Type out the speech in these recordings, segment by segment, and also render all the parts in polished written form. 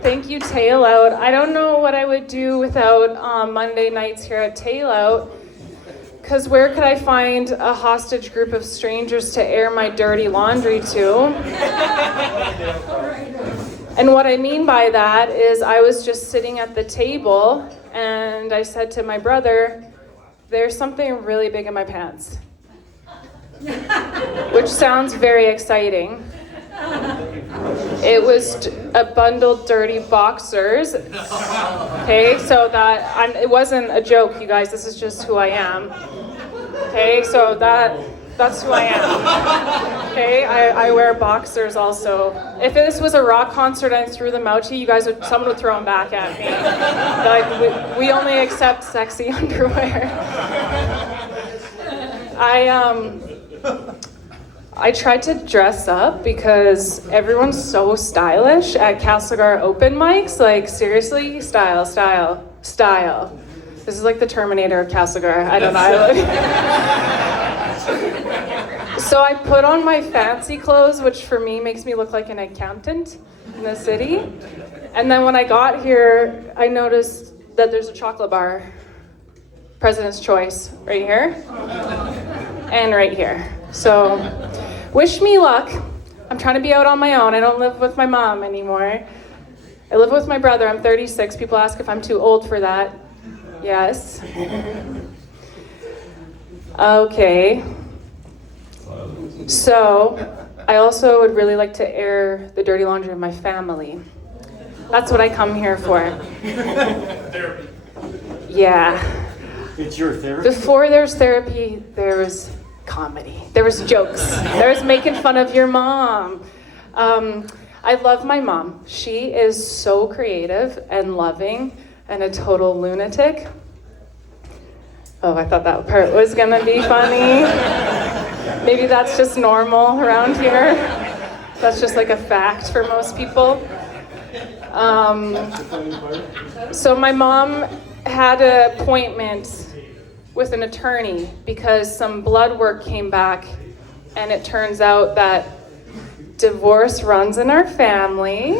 Thank you, Tail Out. I don't know what I would do without Monday nights here at Tail Out, because where could I find a hostage group of strangers to air my dirty laundry to? And what I mean by that is I was just sitting at the table and I said to my brother, there's something really big in my pants. Which sounds very exciting. It was a bundled dirty boxers. Okay, so it wasn't a joke, you guys. This is just who I am. Okay, so that's who I am. Okay, I wear boxers also. If this was a rock concert and I threw them out to you guys, someone would throw them back at me. Like we only accept sexy underwear. I tried to dress up because everyone's so stylish at Castlegar open mics. Like, seriously, style. This is like the Terminator of Castlegar. I don't know. So I put on my fancy clothes, which for me makes me look like an accountant in the city. And then when I got here, I noticed that there's a chocolate bar, President's Choice, right here and right here. So wish me luck. I'm trying to be out on my own. I don't live with my mom anymore. I live with my brother. I'm 36. People ask if I'm too old for that. Yes. Okay. So I also would really like to air the dirty laundry of my family. That's what I come here for. Therapy. Yeah. It's your therapy? Before there's therapy, there was comedy. There was jokes. There was making fun of your mom. I love my mom. She is so creative and loving and a total lunatic. Oh, I thought that part was gonna be funny. Maybe that's just normal around here. That's just like a fact for most people. So my mom had an appointment with an attorney because some blood work came back and it turns out that divorce runs in our family.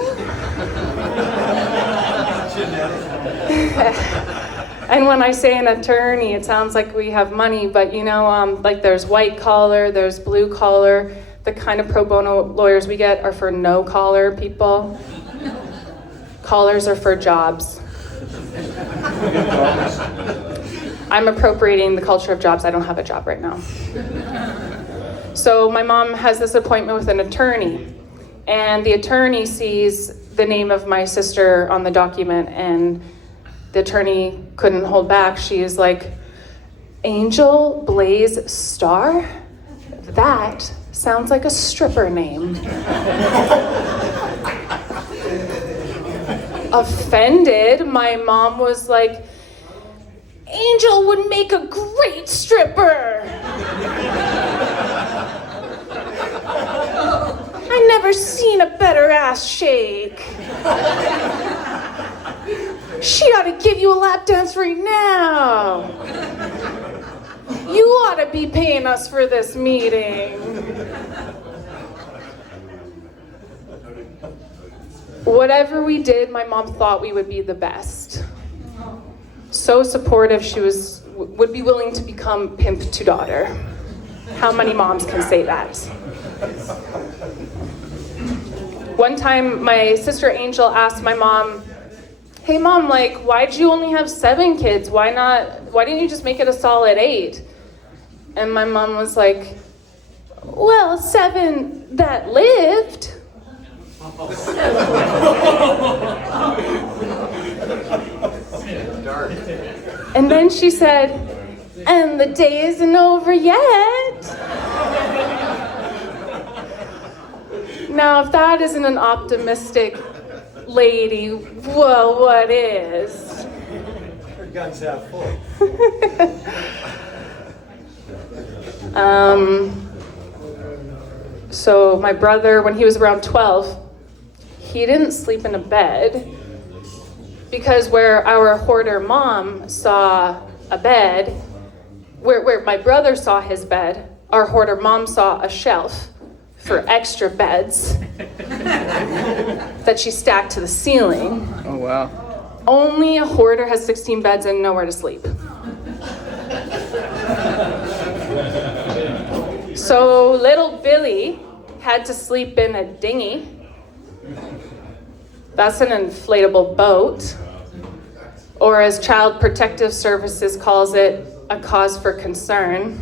And when I say an attorney, it sounds like we have money, but you know, like there's white collar, there's blue collar. The kind of pro bono lawyers we get are for no collar people. Collars are for jobs. I'm appropriating the culture of jobs. I don't have a job right now. So my mom has this appointment with an attorney, and the attorney sees the name of my sister on the document, and the attorney couldn't hold back. She is like, Angel Blaze Star? That sounds like a stripper name. Offended, my mom was like, Angel would make a great stripper. I never seen a better ass shake. She ought to give you a lap dance right now. You ought to be paying us for this meeting. Whatever we did, my mom thought we would be the best. So supportive, she would be willing to become pimp to daughter. How many moms can say that? One time, my sister Angel asked my mom, hey mom, like, why'd you only have 7 kids? Why didn't you just make it a solid 8? And my mom was like, well, 7 that lived. And then she said, and the day isn't over yet. Now, if that isn't an optimistic lady, well, what is? Her gun's half full. So my brother, when he was around 12, he didn't sleep in a bed because where our hoarder mom saw a bed, where my brother saw his bed, our hoarder mom saw a shelf for extra beds that she stacked to the ceiling. Oh, wow. Only a hoarder has 16 beds and nowhere to sleep. So little Billy had to sleep in a dinghy. That's an inflatable boat. Or as Child Protective Services calls it, a cause for concern.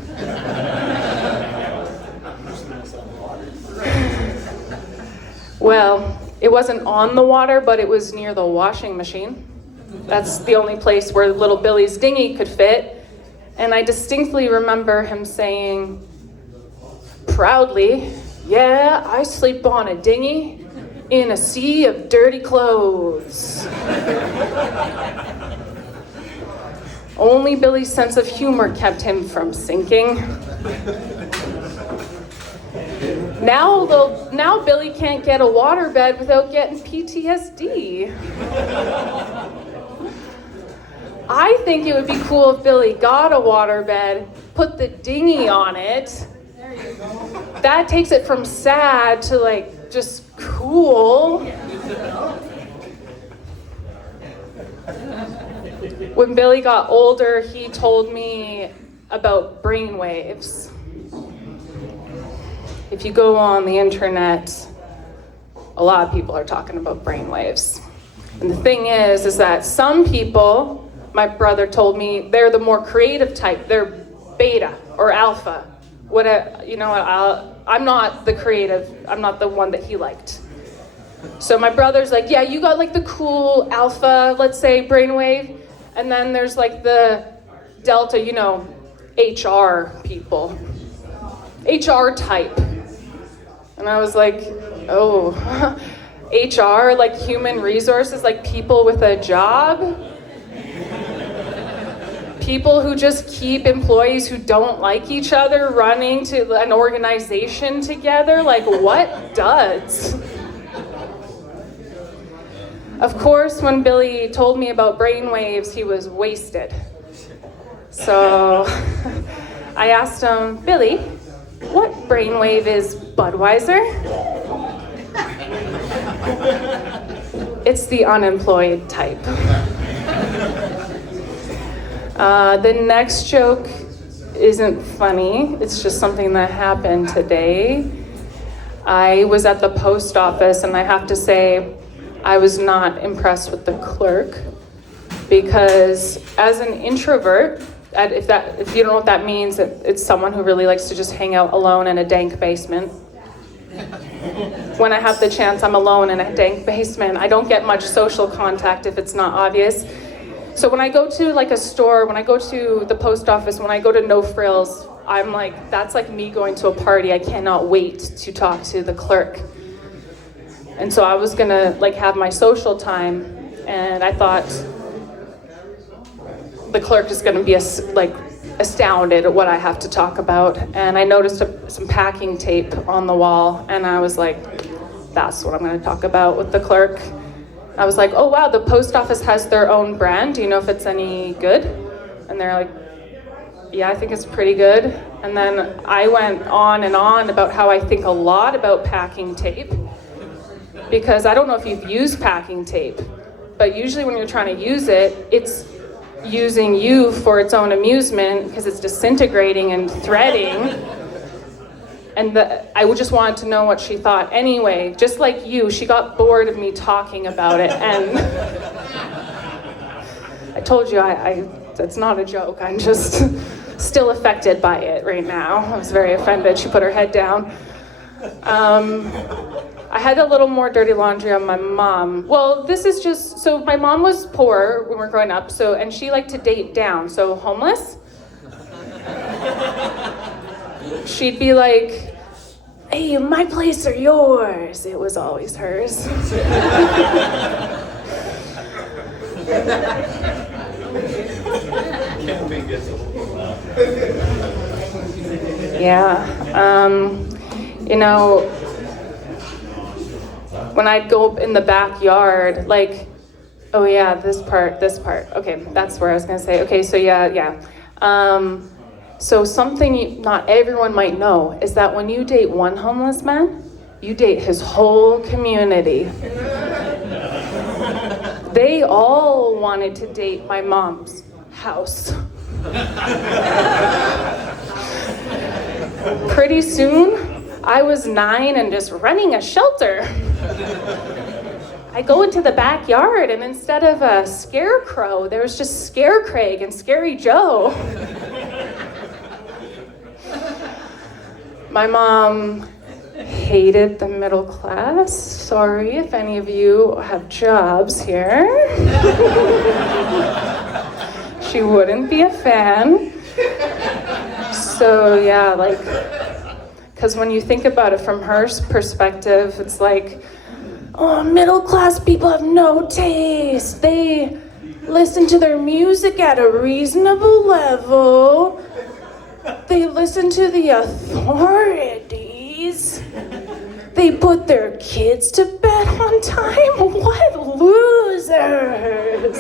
Well, it wasn't on the water, but it was near the washing machine. That's the only place where little Billy's dinghy could fit. And I distinctly remember him saying proudly, "Yeah, I sleep on a dinghy in a sea of dirty clothes." Only Billy's sense of humor kept him from sinking. Now Billy can't get a waterbed without getting PTSD. I think it would be cool if Billy got a waterbed, put the dinghy on it. There you go. That takes it from sad to like just cool. When Billy got older, he told me about brainwaves. If you go on the internet, a lot of people are talking about brainwaves. And the thing is that some people, my brother told me, they're the more creative type. They're beta or alpha. I'm not the creative. I'm not the one that he liked. So my brother's like, yeah, you got like the cool alpha, let's say, brainwave. And then there's like the delta, HR people. HR type. And I was like, oh, HR, like human resources, like people with a job? People who just keep employees who don't like each other running to an organization together? Like, what duds? Of course, when Billy told me about brainwaves, he was wasted. So I asked him, Billy, what brainwave is Budweiser? It's the unemployed type. The next joke isn't funny. It's just something that happened today. I was at the post office, and I have to say, I was not impressed with the clerk, because as an introvert, if you don't know what that means, it's someone who really likes to just hang out alone in a dank basement. When I have the chance, I'm alone in a dank basement. I don't get much social contact if it's not obvious. So when I go to like a store, when I go to the post office, when I go to No Frills, I'm like, that's like me going to a party. I cannot wait to talk to the clerk. And so I was gonna like have my social time, and I thought the clerk is gonna be astounded at what I have to talk about. And I noticed some packing tape on the wall, and I was like, that's what I'm gonna talk about with the clerk. I was like, oh wow, the post office has their own brand. Do you know if it's any good? And they're like, yeah, I think it's pretty good. And then I went on and on about how I think a lot about packing tape, because I don't know if you've used packing tape, but usually when you're trying to use it, it's using you for its own amusement because it's disintegrating and threading. And I just wanted to know what she thought. Anyway, just like you, she got bored of me talking about it, and I told you it's not a joke. I'm just still affected by it right now. I was very offended. She put her head down. I had a little more dirty laundry on my mom. Well, this is just, so my mom was poor when we were growing up, and she liked to date down, so homeless. She'd be like, hey, my place or yours? It was always hers. Yeah, when I'd go in the backyard, like, oh yeah, this part, okay, that's where I was gonna say, okay, so yeah. So something not everyone might know is that when you date one homeless man, you date his whole community. They all wanted to date my mom's house. Pretty soon, I was 9 and just running a shelter. I go into the backyard and instead of a scarecrow, there was just Scare Craig and Scary Joe. My mom hated the middle class. Sorry if any of you have jobs here. She wouldn't be a fan. So yeah, like, because when you think about it from her perspective, it's like, oh, middle class people have no taste. They listen to their music at a reasonable level. They listen to the authorities. They put their kids to bed on time. What losers!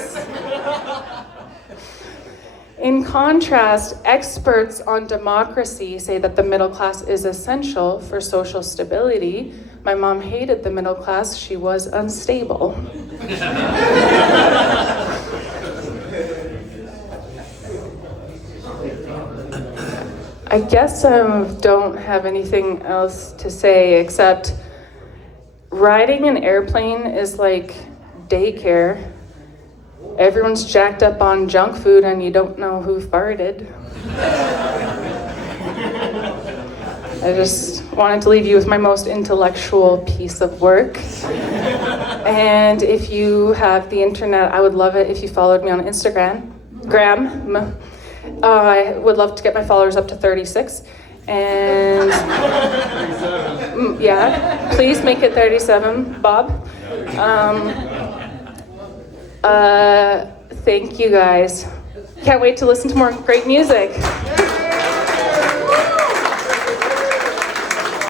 In contrast, experts on democracy say that the middle class is essential for social stability. My mom hated the middle class. She was unstable. I guess I don't have anything else to say except riding an airplane is like daycare. Everyone's jacked up on junk food and you don't know who farted. I just wanted to leave you with my most intellectual piece of work. And if you have the internet, I would love it if you followed me on Instagram. I would love to get my followers up to 36. And yeah, please make it 37, Bob. Thank you guys. Can't wait to listen to more great music.